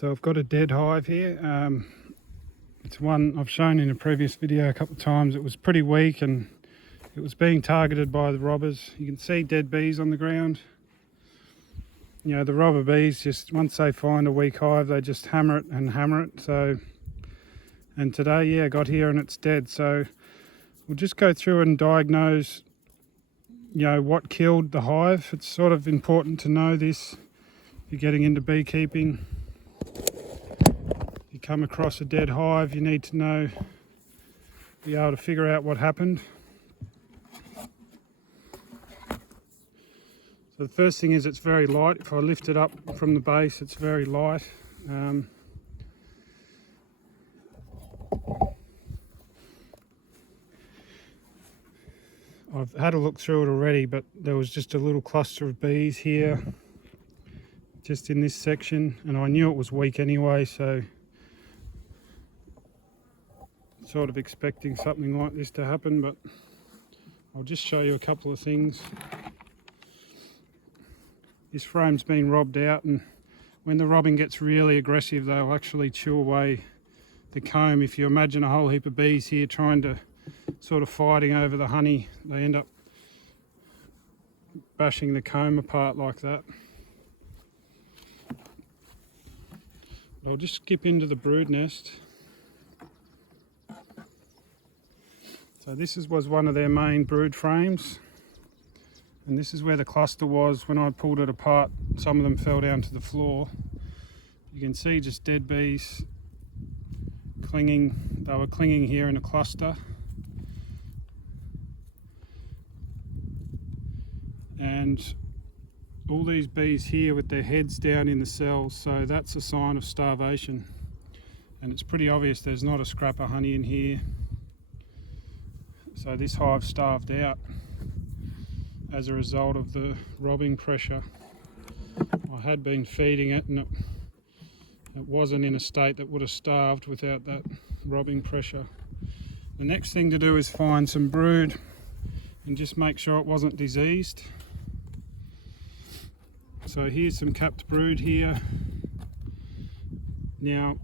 So I've got a dead hive here. It's one I've shown in a previous video a couple of times. It was pretty weak and it was being targeted by the robbers. You can see dead bees on the ground. You know, the robber bees, just once they find a weak hive, they just hammer it and hammer it. So, and today, yeah, I got here and it's dead. So we'll just go through and diagnose, you know, what killed the hive. It's sort of important to know this if you're getting into beekeeping. If you come across a dead hive, you need to know, be able to figure out what happened. So the first thing is it's very light. If I lift it up from the base, it's very light. I've had a look through it already, but there was just a little cluster of bees here, just in this section, and I knew it was weak anyway, so sort of expecting something like this to happen. But I'll just show you a couple of things. This frame's been robbed out, and when the robbing gets really aggressive, they'll actually chew away the comb. If you imagine a whole heap of bees here trying to sort of fighting over the honey, they end up bashing the comb apart like that. I'll just skip into the brood nest. So this was one of their main brood frames, and this is where the cluster was. When I pulled it apart, some of them fell down to the floor. You can see just dead bees clinging. They were clinging here in a cluster. And all these bees here with their heads down in the cells, so that's a sign of starvation. And it's pretty obvious there's not a scrap of honey in here. So this hive starved out as a result of the robbing pressure. I had been feeding it and it wasn't in a state that would have starved without that robbing pressure. The next thing to do is find some brood and just make sure it wasn't diseased. So here's some capped brood here. Now,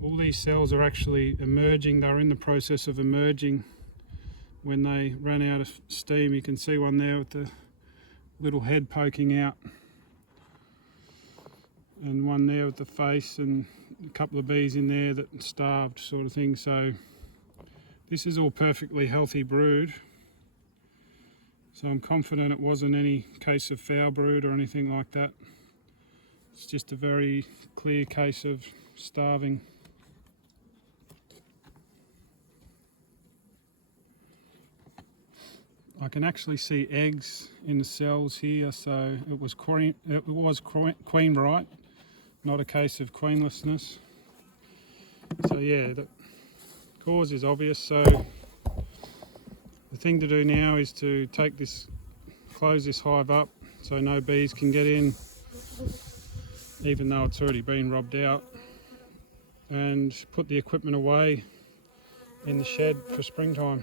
all these cells are actually emerging. They're in the process of emerging when they ran out of steam. You can see one there with the little head poking out, and one there with the face, and a couple of bees in there that starved, sort of thing. So this is all perfectly healthy brood. So I'm confident it wasn't any case of foul brood or anything like that. It's just a very clear case of starving. I can actually see eggs in the cells here, so it was queen right, not a case of queenlessness. So yeah, the cause is obvious. So the thing to do now is to close this hive up so no bees can get in, even though it's already been robbed out, and put the equipment away in the shed for springtime.